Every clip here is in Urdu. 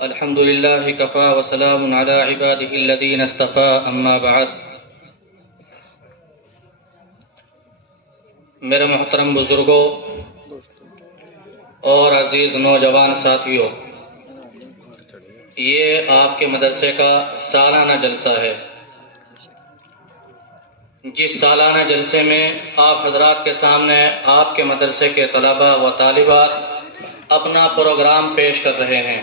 الحمدللہ کفا وسلام علی عبادہ الذین اصطفی اما بعد۔ میرے محترم بزرگوں اور عزیز نوجوان ساتھیوں، یہ آپ کے مدرسے کا سالانہ جلسہ ہے، جس سالانہ جلسے میں آپ حضرات کے سامنے آپ کے مدرسے کے طلباء و طالبات اپنا پروگرام پیش کر رہے ہیں،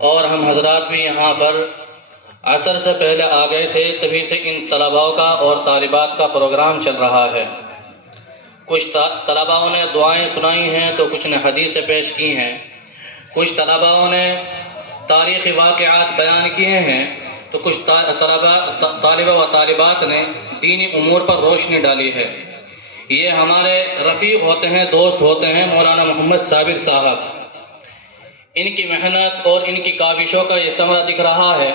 اور ہم حضرات بھی یہاں پر عصر سے پہلے آ گئے تھے، تبھی سے ان طلباء کا اور طالبات کا پروگرام چل رہا ہے۔ کچھ طلباء نے دعائیں سنائی ہیں تو کچھ نے حدیثیں پیش کی ہیں، کچھ طلباء نے تاریخی واقعات بیان کیے ہیں، تو کچھ طالبہ و طالبات نے دینی امور پر روشنی ڈالی ہے۔ یہ ہمارے رفیق ہوتے ہیں، دوست ہوتے ہیں، مولانا محمد صابر صاحب۔ ان کی محنت اور ان کی کاوشوں کا یہ ثمرہ دکھ رہا ہے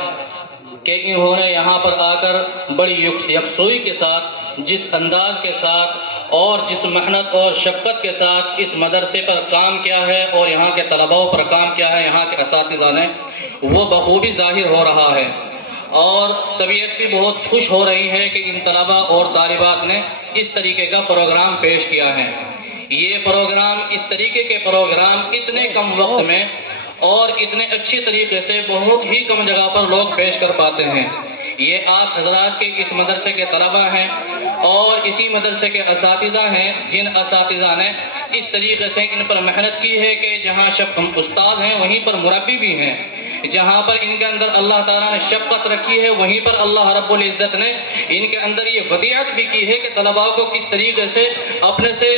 کہ انہوں نے یہاں پر آ کر بڑی یکسوئی کے ساتھ، جس انداز کے ساتھ اور جس محنت اور شفقت کے ساتھ اس مدرسے پر کام کیا ہے اور یہاں کے طلباء پر کام کیا ہے یہاں کے اساتذہ نے، وہ بخوبی ظاہر ہو رہا ہے، اور طبیعت بھی بہت خوش ہو رہی ہے کہ ان طلباء اور طالبات نے اس طریقے کا پروگرام پیش کیا ہے۔ یہ پروگرام، اس طریقے کے پروگرام اتنے کم وقت میں اور اتنے اچھی طریقے سے بہت ہی کم جگہ پر لوگ پیش کر پاتے ہیں۔ یہ آپ حضرات کے اس مدرسے کے طلباء ہیں اور اسی مدرسے کے اساتذہ ہیں، جن اساتذہ نے اس طریقے سے ان پر محنت کی ہے کہ جہاں استاد ہیں وہیں پر مربی بھی ہیں، جہاں پر ان کے اندر اللہ تعالیٰ نے شفقت رکھی ہے وہیں پر اللہ رب العزت نے ان کے اندر یہ ودیعت بھی کی ہے کہ طلباء کو کس طریقے سے اپنے سے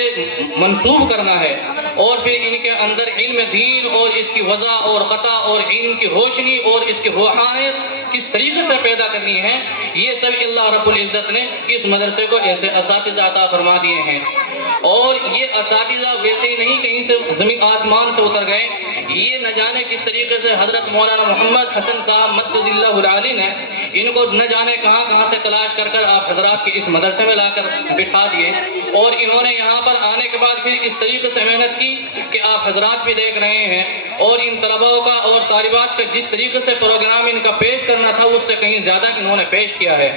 منسوب کرنا ہے، اور پھر ان کے اندر علم دین اور اس کی وضع اور قطع اور علم کی روشنی اور اس کی روحانیت کس طریقے سے پیدا کرنی ہے، یہ سب اللہ رب العزت نے اس مدرسے کو ایسے اساتذہ عطا فرما دیے ہیں۔ اور یہ اساتذہ ویسے ہی نہیں کہیں سے زمین آسمان سے اتر گئے، یہ نہ جانے کس طریقے سے حضرت مولانا محمد حسن صاحب مدد اللہ العالی نے ان کو نہ جانے کہاں کہاں سے تلاش کر کر آپ حضرات کے اس مدرسے میں لا کر بٹھا دیے، اور انہوں نے یہاں پر آنے کے بعد پھر اس طریقے سے محنت کی کہ آپ حضرات بھی دیکھ رہے ہیں، اور ان طلباء کا اور طالبات کا جس طریقے سے پروگرام ان کا پیش کرنا تھا اس سے کہیں زیادہ انہوں نے پیش کیا ہے۔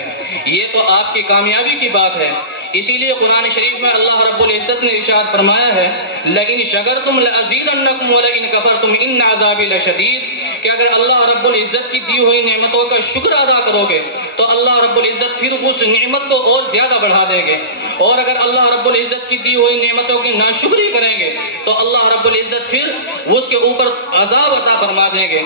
یہ تو آپ کی کامیابی کی بات ہے۔ اسی لیے قرآن شریف میں اللہ رب العزت نے ارشاد فرمایا ہے لَإِن شَكَرْتُمْ لَأَزِيدَنَّكُمْ وَلَئِن كَفَرْتُمْ إِنَّ عَذَابِي لَشَدِيدٌ، کہ اگر اللہ رب العزت کی دی ہوئی نعمتوں کا شکر ادا کرو گے تو اللہ رب العزت پھر اس نعمت کو اور زیادہ بڑھا دیں گے، اور اگر اللہ رب العزت کی دی ہوئی نعمتوں کی ناشکری کریں گے تو اللہ رب العزت پھر اس کے اوپر عذاب عطا فرما دیں گے۔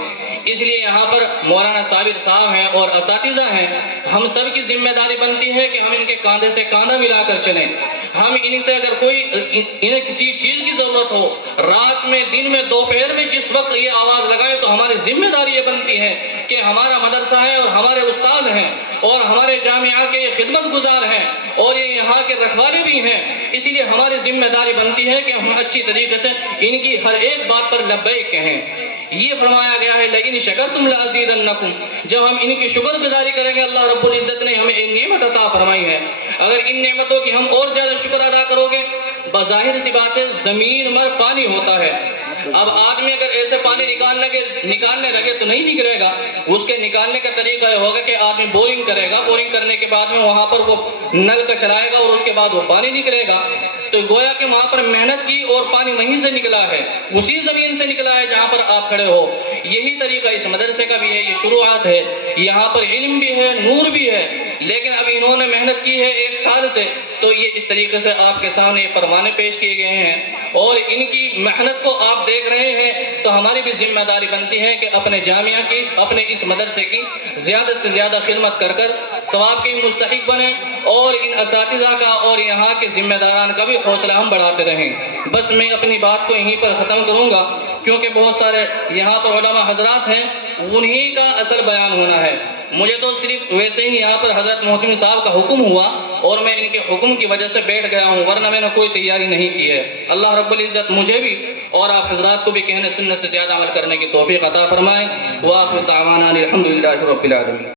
اس لیے یہاں پر مولانا صابر صاحب ہیں اور اساتذہ ہیں، ہم سب کی ذمہ داری بنتی ہے کہ ہم ان کے کاندھے سے کاندھا ملا کر چلیں۔ ہم ان سے اگر انہیں کسی چیز کی ضرورت ہو، رات میں، دن میں، دوپہر میں، جس وقت یہ آواز لگائے تو ہماری ذمہ داری یہ بنتی ہے کہ ہمارا مدرسہ ہے اور ہمارے استاد ہیں اور ہمارے جامعہ کے یہ خدمت گزار ہیں اور یہ یہاں کے رکھوالے بھی ہیں، اسی لیے ہماری ذمہ داری بنتی ہے کہ ہم اچھی طریقے سے ان کی ہر ایک بات پر لبیک کہیں۔ یہ فرمایا گیا ہے لَإِن شَكَرْتُمْ لَأَزِيدَنَّكُمْ، جب ہم ان کی شکر گزاری کریں گے اللہ رب العزت نے ہمیں ایک نعمت عطا فرمائی ہے، اگر ان نعمتوں کی ہم اور زیادہ شکر ادا کرو گے، بظاہر سی بات ہے زمین پر پانی ہوتا ہے، اب آدمی اگر ایسے پانی نکالنے لگے تو نہیں نکلے گا، اس کے نکالنے کا طریقہ یہ ہوگا کہ آدمی بورنگ کرے گا، بورنگ کرنے کے بعد میں وہاں پر وہ نل کا چلائے گا اور اس کے بعد وہ پانی نکلے گا، تو گویا کہ وہاں پر محنت کی اور پانی وہیں سے نکلا ہے، اسی زمین سے نکلا ہے جہاں پر آپ کھڑے ہو۔ یہی طریقہ اس مدرسے کا بھی ہے، یہ شروعات ہے، یہاں پر علم بھی ہے، نور بھی ہے، لیکن اب انہوں نے محنت کی ہے 1 سال سے، تو یہ اس طریقے سے آپ کے سامنے پروانے پیش کیے گئے ہیں، اور ان کی محنت کو آپ دیکھ رہے ہیں، تو ہماری بھی ذمہ داری بنتی ہے کہ اپنے جامعہ کی، اپنے اس مدرسے کی زیادہ سے زیادہ خدمت کر کر ثواب کے مستحق بنیں، اور ان اساتذہ کا اور یہاں کے ذمہ داران کا بھی حوصلہ ہم بڑھاتے رہیں۔ بس میں اپنی بات کو یہیں پر ختم کروں گا، کیونکہ بہت سارے یہاں پر علماء حضرات ہیں، انہی کا اصل بیان ہونا ہے۔ مجھے تو صرف ویسے ہی یہاں پر حضرت محتمی صاحب کا حکم ہوا اور میں ان کے حکم کی وجہ سے بیٹھ گیا ہوں، ورنہ میں نے کوئی تیاری نہیں کی ہے۔ اللہ رب العزت مجھے بھی اور آپ حضرات کو بھی کہنے سننے سے زیادہ عمل کرنے کی توفیق عطا فرمائے۔ وآخر دعوانا الحمدللہ رب العالمین۔